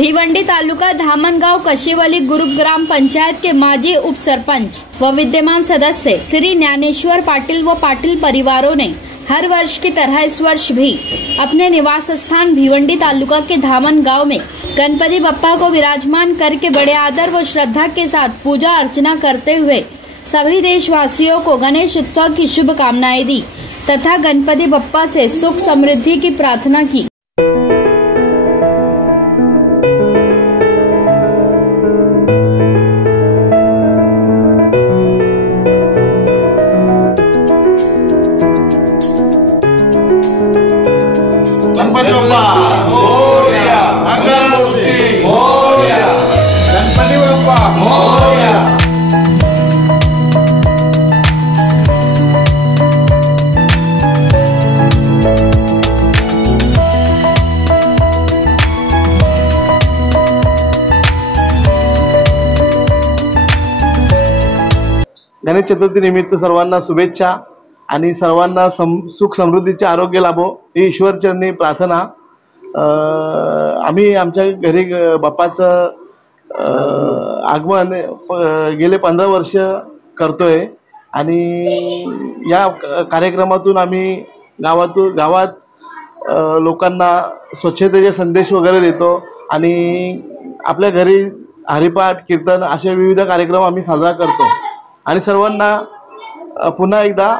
भिवंडी तालुका धामनगांव कशीवली गुरुग्राम पंचायत के माजी उप सरपंच व विद्यमान सदस्य श्री ज्ञानेश्वर पाटिल व पाटिल परिवारों ने हर वर्ष की तरह इस वर्ष भी अपने निवास स्थान भिवंडी तालुका के धामनगांव में गणपति बप्पा को विराजमान करके बड़े आदर व श्रद्धा के साथ पूजा अर्चना करते हुए सभी देशवासियों को गणेश उत्सव की शुभकामनाएं दी तथा गणपति बप्पा से सुख समृद्धि की प्रार्थना की। गणपति बप्पा मोरया, मंगलमूर्ती मोरया, गणपति बप्पा मोरया। गणेश चतुर्थी निमित्त सर्वांना शुभेच्छा आणि सर्वांना सुख समृद्धीचे आरोग्य लाभो ही ईश्वरचरणी प्रार्थना। आम्ही आमच्या घरी बाप्पाचं आगमन गेले 15 वर्ष करतोय आणि या कार्यक्रमातून आम्ही गावात लोकांना स्वच्छतेचे संदेश वगैरे देतो आणि आपल्या घरी हरिपाठ कीर्तन असे विविध कार्यक्रम आम्ही साजरा करतो आणि सर्वांना पुन्हा एकदा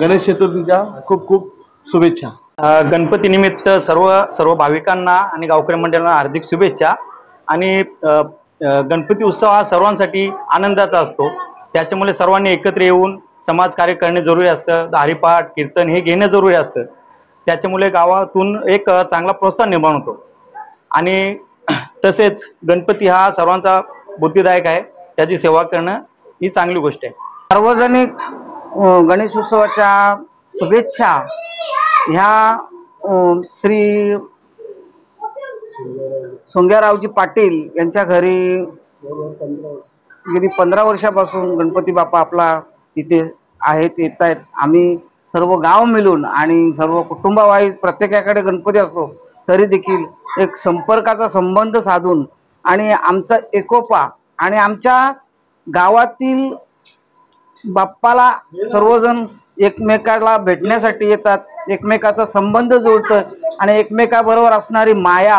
गणेश चतुर्थीच्या खूप खूप शुभेच्छा। गणपती निमित्त सर्व भाविकांना आणि गावकरी मंडळांना हार्दिक शुभेच्छा। आणि गणपती उत्सव हा सर्वांसाठी आनंदाचा असतो, त्याच्यामुळे सर्वांनी एकत्र येऊन समाज कार्य करणे जरुरी असतं, हरिपाठ कीर्तन हे घेणे जरुरी असतं। त्याच्यामुळे गावातून एक चांगला प्रोत्साहन निर्माण होतो आणि तसेच गणपती हा सर्वांचा बुद्धिदायक आहे, त्याची सेवा करणं ही चांगली गोष्ट आहे। सार्वजनिक गणेश उत्सवाच्या शुभेच्छा ह्या श्री सोंग्यारावजी पाटील यांच्या घरी गेली 15 वर्षापासून गणपती बाप्पा आपला इथे येत आहेत। आम्ही सर्व गाव मिळून आणि सर्व कुटुंबावाईज प्रत्येकाकडे गणपती असतो तरी देखील एक संपर्काचा संबंध साधून आणि आमचा एकोपा आणि आमच्या गावातील बाप्पाला सर्वजण एकमेकाला भेटण्यासाठी येतात, एकमेकाचा संबंध जुळतोय आणि एकमेकाबरोबर असणारी माया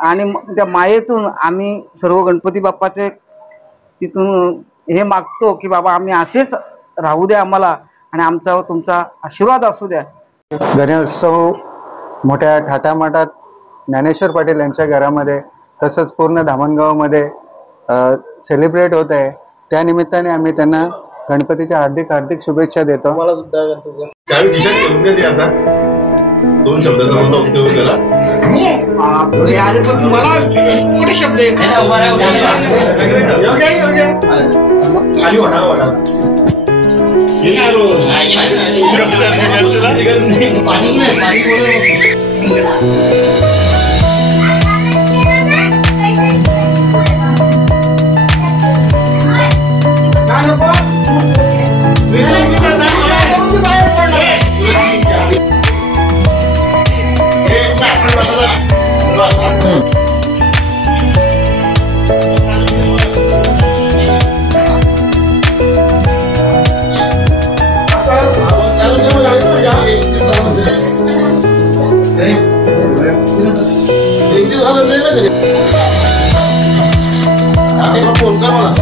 आणि त्या मायेतून आम्ही सर्व गणपती बाप्पाचे तिथून हे मागतो की बाबा आम्ही असेच राहू द्या आम्हाला आणि आमचा तुमचा आशीर्वाद असू द्या। गणेशोत्सव मोठ्या थाटामाटात ज्ञानेश्वर पाटील यांच्या घरामध्ये तसंच पूर्ण धामणगावमध्ये सेलिब्रेट होत आहे। त्या निमित्ताने आम्ही त्यांना गणपतीच्या हार्दिक शुभेच्छा देतो। मला सुद्धा गणपती चावी खिशात ठेवून दे आता। 2 शब्दाचा मस्त उपयोग केला। अरे पण मला कुठे शब्द येत योग्य खाली वाटा फोन कर मला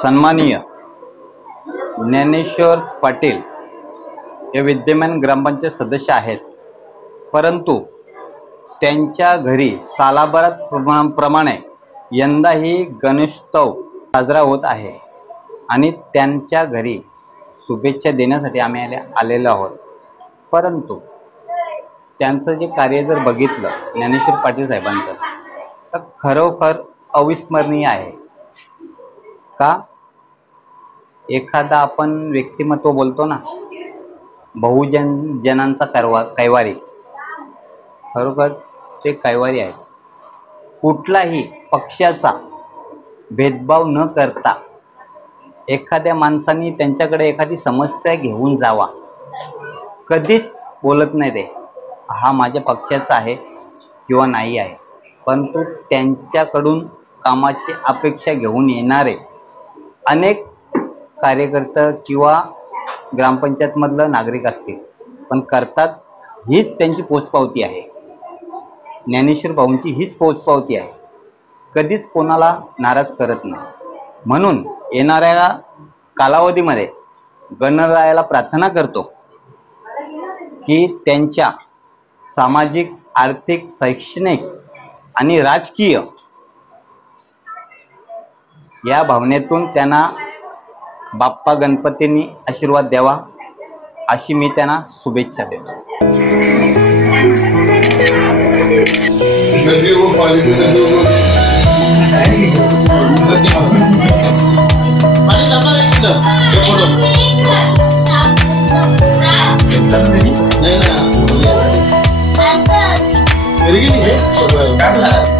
सन्माननीय ज्ञानेश्वर पाटील हे विद्यमान ग्रामपंचायत सदस्य आहेत, परंतु त्यांच्या घरी सालाबाराप्रमाणे यंदाही गणेशोत्सव साजरा होत आहे आणि त्यांच्या घरी शुभेच्छा देण्यासाठी आम्ही आलेलो आहोत. परंतु त्यांचं जे कार्य जर बघितलं ज्ञानेश्वर पाटील साहेबांचं, तर खरोखर अविस्मरणीय आहे. का? एखादा आपण व्यक्तिमत्व बोलतो ना, जनांचा कैवारी, खरोखर ते कैवारी आहे. कुठलाही पक्षाचा भेदभाव न करता एखाद्या माणसाने त्यांच्याकडे एखादी समस्या घेऊन जावा, कधीच बोलत नाही ते हा माझ्या पक्षाचा आहे किंवा नाही आहे. परंतु त्यांच्याकडून कामाची अपेक्षा घेऊन येणारे अनेक कार्यकर्ते किंवा ग्रामपंचायतमधलं नागरिक असतील, पण करतात हीच त्यांची पोचपावती आहे. ज्ञानेश्वर भाऊंची हीच पोचपावती आहे. कधीच कोणाला नाराज करत नाही. म्हणून येणाऱ्या कालावधीमध्ये गणरायाला प्रार्थना करतो की त्यांच्या सामाजिक, आर्थिक, शैक्षणिक आणि राजकीय या भावनेतून त्यांना बाप्पा गणपतींनी आशीर्वाद द्यावा अशी मी त्यांना शुभेच्छा देतो. नाही